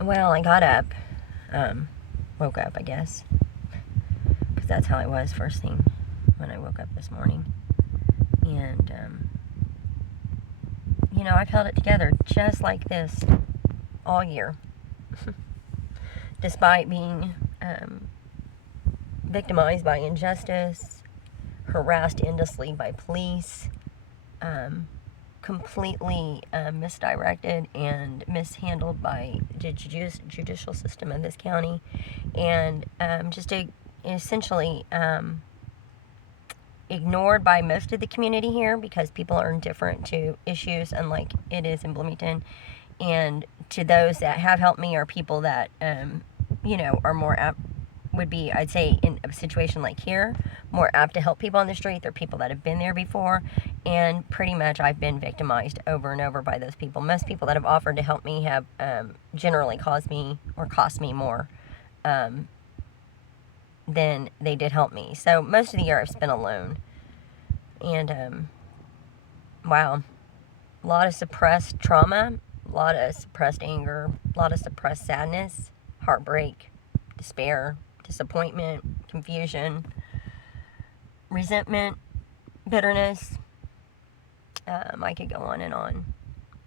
Well, I got up, woke up, I guess, because that's how I was first thing when I woke up this morning. And, I've held it together just like this all year, despite being victimized by injustice, harassed endlessly by police, completely misdirected and mishandled by the judicial system of this county, and just essentially ignored by most of the community here because people are indifferent to issues, unlike it is in Bloomington. And to those that have helped me are people that are more apt, would be, I'd say, in a situation like here, more apt to help people on the street. They're people that have been there before, and pretty much I've been victimized over and over by those people. Most people that have offered to help me have generally caused me or cost me more than they did help me. So most of the year I've spent alone, and wow, a lot of suppressed trauma, a lot of suppressed anger, a lot of suppressed sadness, heartbreak, despair, disappointment, confusion, resentment, bitterness. I could go on and on.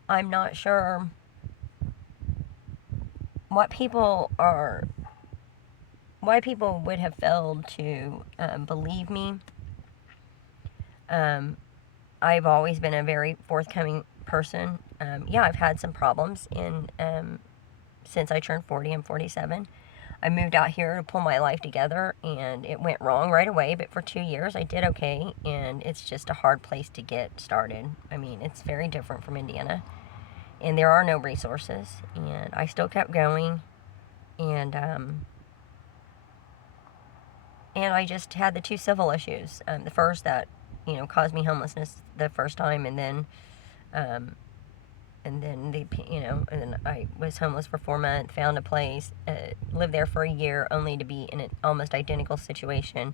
I'm not sure why people would have failed to believe me. I've always been a very forthcoming person. I've had some problems since I turned 40. I'm 47. I moved out here to pull my life together, and it went wrong right away, but for 2 years I did okay, and it's just a hard place to get started. I mean, it's very different from Indiana, and there are no resources, and I still kept going, and I just had the two civil issues. The first that, caused me homelessness the first time, and then I was homeless for 4 months, found a place, lived there for a year, only to be in an almost identical situation,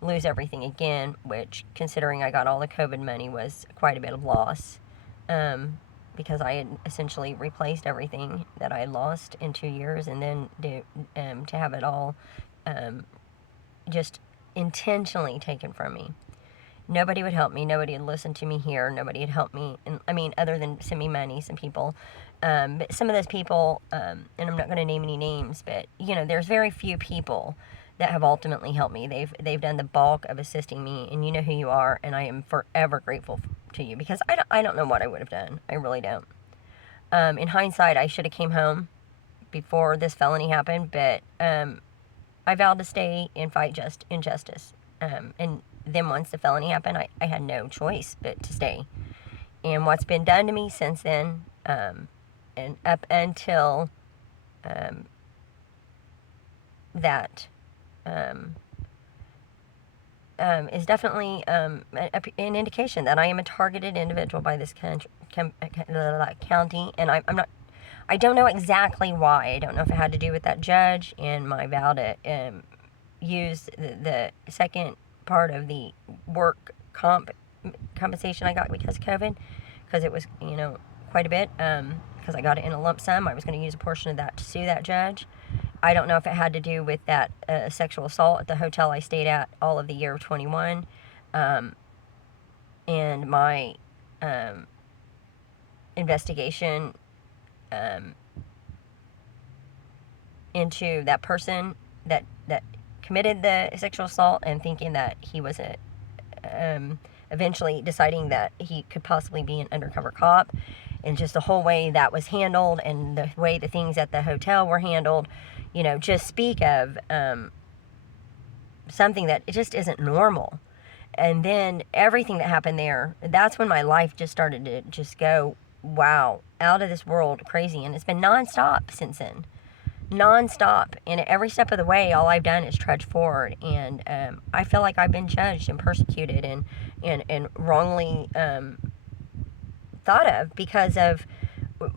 lose everything again, which, considering I got all the COVID money, was quite a bit of loss, because I had essentially replaced everything that I had lost in 2 years, and then to have it all just intentionally taken from me. Nobody would help me. Nobody would listen to me here. Nobody would help me. Other than send me money, some people. But some of those people, and I'm not going to name any names, but, there's very few people that have ultimately helped me. They've done the bulk of assisting me, and you know who you are, and I am forever grateful to you, because I don't know what I would have done. I really don't. In hindsight, I should have came home before this felony happened, but I vowed to stay and fight injustice. And then once the felony happened, I had no choice but to stay. And what's been done to me since then, and up until that, is definitely an indication that I am a targeted individual by this county, and I don't know exactly why. I don't know if it had to do with that judge and my vow to use the second part of the work compensation I got because of COVID, because it was, quite a bit, because I got it in a lump sum. I was going to use a portion of that to sue that judge. I don't know if it had to do with that sexual assault at the hotel I stayed at all of the year of 21, and my investigation into that person that committed the sexual assault, and thinking that he was eventually deciding that he could possibly be an undercover cop, and just the whole way that was handled, and the way the things at the hotel were handled, just speak of something that it just isn't normal. And then everything that happened there, that's when my life just started to just go, wow, out of this world crazy. And it's been nonstop since then. Nonstop. And at every step of the way, all I've done is trudge forward. And I feel like I've been judged and persecuted and wrongly thought of because of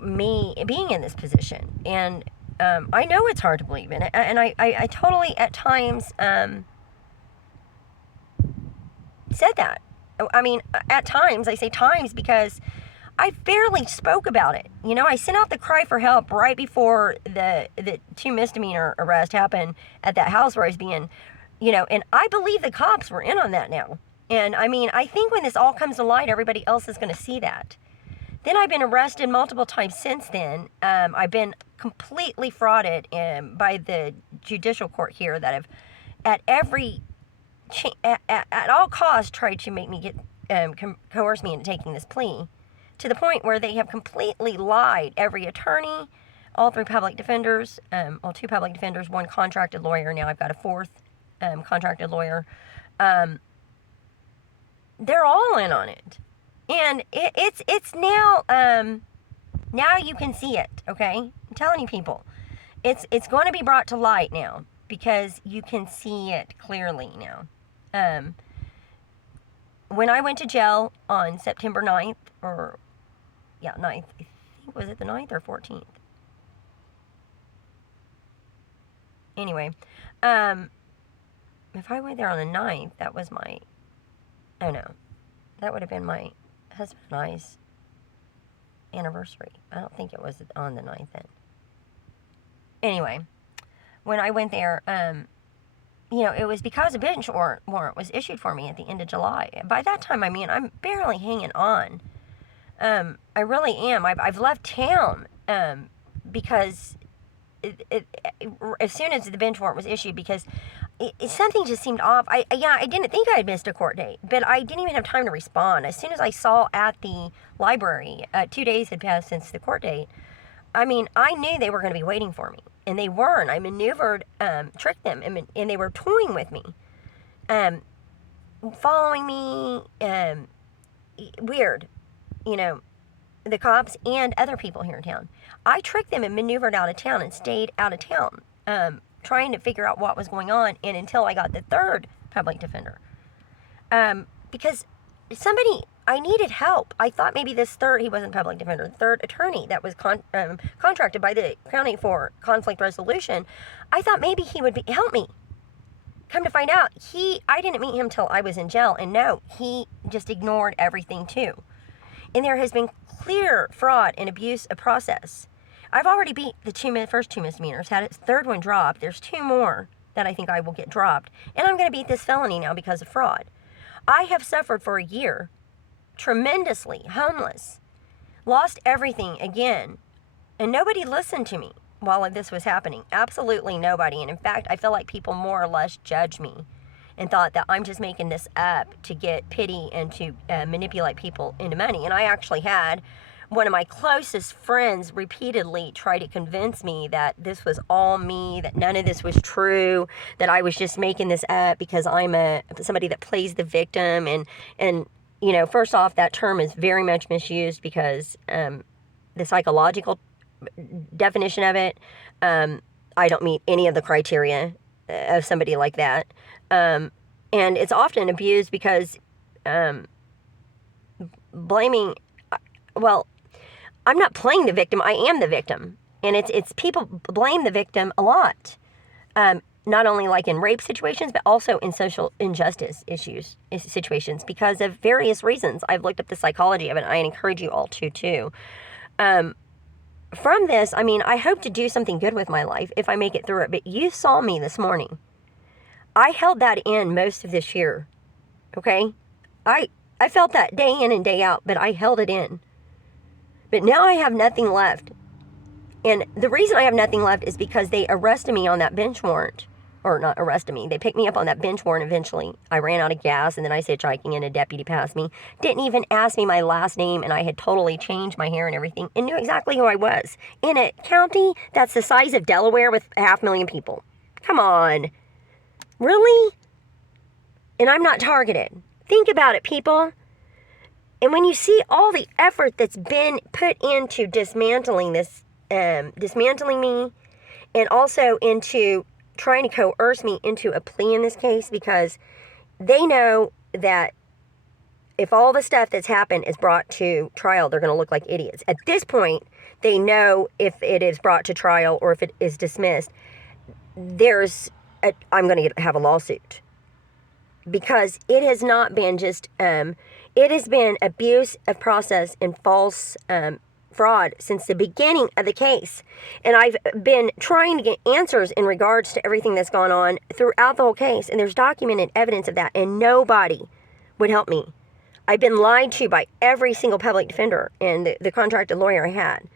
me being in this position. And I know it's hard to believe in it. And I totally, at times, said that. I mean, at times, I say times because I barely spoke about it. You know, I sent out the cry for help right before the 2 misdemeanor arrests happened at that house where I was being, you know, and I believe the cops were in on that now. And I mean, I think when this all comes to light, everybody else is going to see that. Then I've been arrested multiple times since then. I've been completely frauded by the judicial court here that have, at every, at all costs, tried to make me get, coerce me into taking this plea, to the point where they have completely lied. Every attorney, all 3 public defenders, 2 public defenders, 1 contracted lawyer. Now I've got a 4th contracted lawyer. They're all in on it. And it's now, now you can see it, okay? I'm telling you people, it's going to be brought to light now, because you can see it clearly now. When I went to jail on September 9th, 9th, I think, was it the 9th or 14th? Anyway, if I went there on the 9th, that was my, oh no, that would have been my husband and I's anniversary. I don't think it was on the 9th then. Anyway, when I went there, you know, it was because a bench warrant was issued for me at the end of July. By that time, I mean, I'm barely hanging on. I really am. I've left town because as soon as the bench warrant was issued, because something just seemed off. I didn't think I had missed a court date, but I didn't even have time to respond. As soon as I saw at the library, 2 days had passed since the court date, I mean, I knew they were going to be waiting for me. And they were, and I maneuvered, tricked them, and they were toying with me, following me, weird, you know, the cops and other people here in town. I tricked them and maneuvered out of town and stayed out of town, trying to figure out what was going on, and until I got the 3rd public defender. Because I needed help. I thought maybe this 3rd, he wasn't public defender, the 3rd attorney that was contracted by the county for conflict resolution, I thought maybe he would help me. Come to find out, I didn't meet him till I was in jail, and no, he just ignored everything too. And there has been clear fraud and abuse of process. I've already beat the first 2 misdemeanors, had a 3rd one dropped. There's 2 more that I think I will get dropped. And I'm going to beat this felony now because of fraud. I have suffered for a year, tremendously, homeless, lost everything again, and nobody listened to me while this was happening. Absolutely nobody. And in fact, I feel like people more or less judged me and thought that I'm just making this up to get pity and to manipulate people into money. And I actually had one of my closest friends repeatedly try to convince me that this was all me, that none of this was true, that I was just making this up because I'm somebody that plays the victim. And you know, first off, that term is very much misused because the psychological definition of it, I don't meet any of the criteria of somebody like that. And it's often abused because blaming, well, I'm not playing the victim, I am the victim. And it's people blame the victim a lot. Not only like in rape situations, but also in social injustice situations, because of various reasons. I've looked up the psychology of it, and I encourage you all to too. From this, I mean, I hope to do something good with my life if I make it through it. But you saw me this morning. I held that in most of this year, okay? I felt that day in and day out, but I held it in. But now I have nothing left. And the reason I have nothing left is because they arrested me on that bench warrant. Or not arrested me. They picked me up on that bench warrant eventually. I ran out of gas, and then I said striking, and a deputy passed me. Didn't even ask me my last name, and I had totally changed my hair and everything, and knew exactly who I was. In a county that's the size of Delaware with 500,000 people. Come on. Really? And I'm not targeted. Think about it, people. And when you see all the effort that's been put into dismantling this, dismantling me, and also into trying to coerce me into a plea in this case, because they know that if all the stuff that's happened is brought to trial, they're going to look like idiots. At this point, they know if it is brought to trial or if it is dismissed, I'm going to have a lawsuit. Because it has not been just, It has been abuse of process and false fraud since the beginning of the case. And I've been trying to get answers in regards to everything that's gone on throughout the whole case. And there's documented evidence of that. And nobody would help me. I've been lied to by every single public defender and the contracted lawyer I had.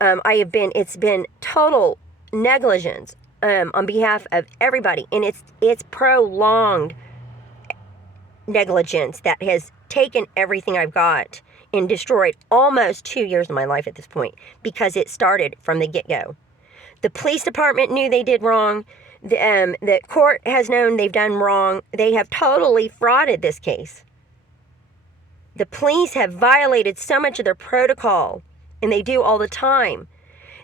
It's been total negligence on behalf of everybody. And it's prolonged negligence that has taken everything I've got and destroyed almost 2 years of my life at this point, because it started from the get-go. The police department knew they did wrong. The court has known they've done wrong. They have totally frauded this case. The police have violated so much of their protocol, and they do all the time.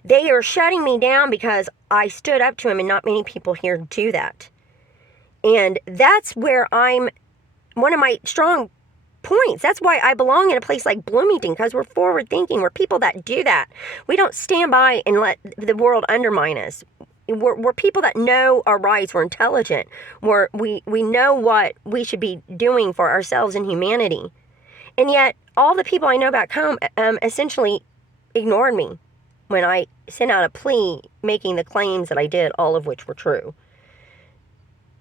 They are shutting me down because I stood up to them, and not many people here do that. And that's where one of my strong points. That's why I belong in a place like Bloomington, because we're forward thinking. We're people that do that. We don't stand by and let the world undermine us. We're people that know our rights. We're intelligent. We know what we should be doing for ourselves and humanity. And yet, all the people I know back home essentially ignored me when I sent out a plea making the claims that I did, all of which were true.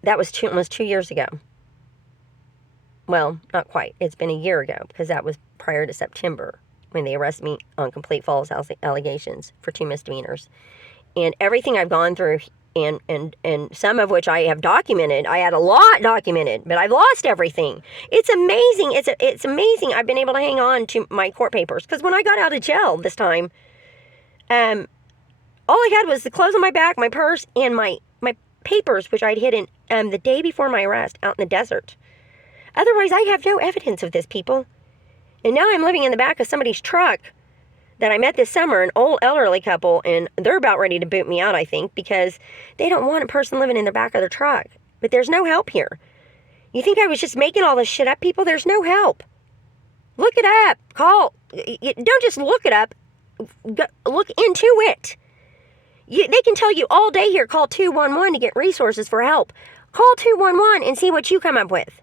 That was almost 2 years ago. Well, not quite. It's been a year ago, because that was prior to September when they arrested me on complete false allegations for 2 misdemeanors. And everything I've gone through, and some of which I have documented. I had a lot documented, but I've lost everything. It's amazing. It's amazing I've been able to hang on to my court papers. Because when I got out of jail this time, all I had was the clothes on my back, my purse, and my papers, which I'd hidden the day before my arrest out in the desert. Otherwise, I have no evidence of this, people. And now I'm living in the back of somebody's truck that I met this summer, an old elderly couple, and they're about ready to boot me out, I think, because they don't want a person living in the back of their truck. But there's no help here. You think I was just making all this shit up, people? There's no help. Look it up. Call. Don't just look it up. Look into it. They can tell you all day here, call 211 to get resources for help. Call 211 and see what you come up with.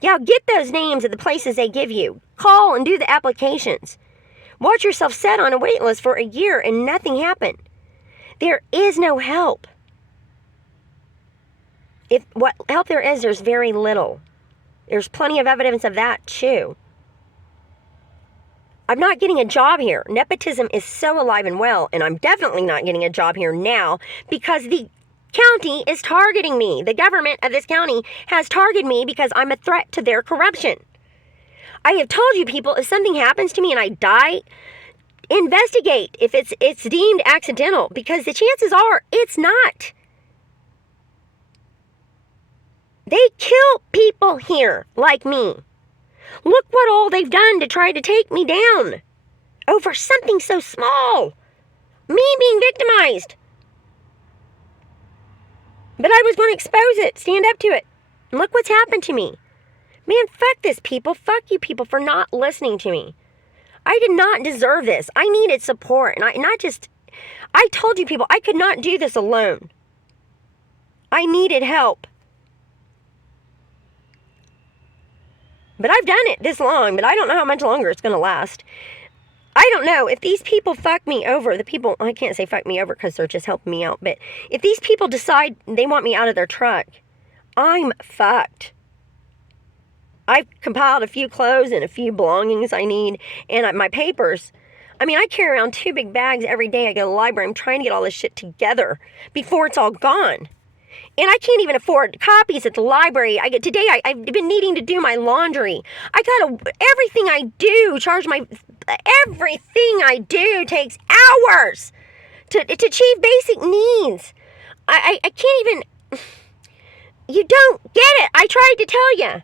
Yeah, get those names of the places they give you. Call and do the applications. Watch yourself set on a wait list for a year and nothing happened. There is no help. If what help there is, there's very little. There's plenty of evidence of that too. I'm not getting a job here. Nepotism is so alive and well, and I'm definitely not getting a job here now because the county is targeting me. The government of this county has targeted me because I'm a threat to their corruption. I have told you people, if something happens to me and I die, investigate if it's deemed accidental, because the chances are it's not. They kill people here like me. Look what all they've done to try to take me down over something so small. Me being victimized. But I was going to expose it, stand up to it. And look what's happened to me. Man, fuck this, people. Fuck you people for not listening to me. I did not deserve this. I needed support. And I told you people, I could not do this alone. I needed help. But I've done it this long, but I don't know how much longer it's going to last. I don't know. If these people fuck me over, I can't say fuck me over because they're just helping me out, but if these people decide they want me out of their truck, I'm fucked. I've compiled a few clothes and a few belongings I need, and my papers. I mean, I carry around 2 big bags every day. I go to the library. I'm trying to get all this shit together before it's all gone. And I can't even afford copies at the library. Today I've been needing to do my laundry. Everything I do, everything I do takes hours to achieve basic needs. I can't even, you don't get it. I tried to tell you.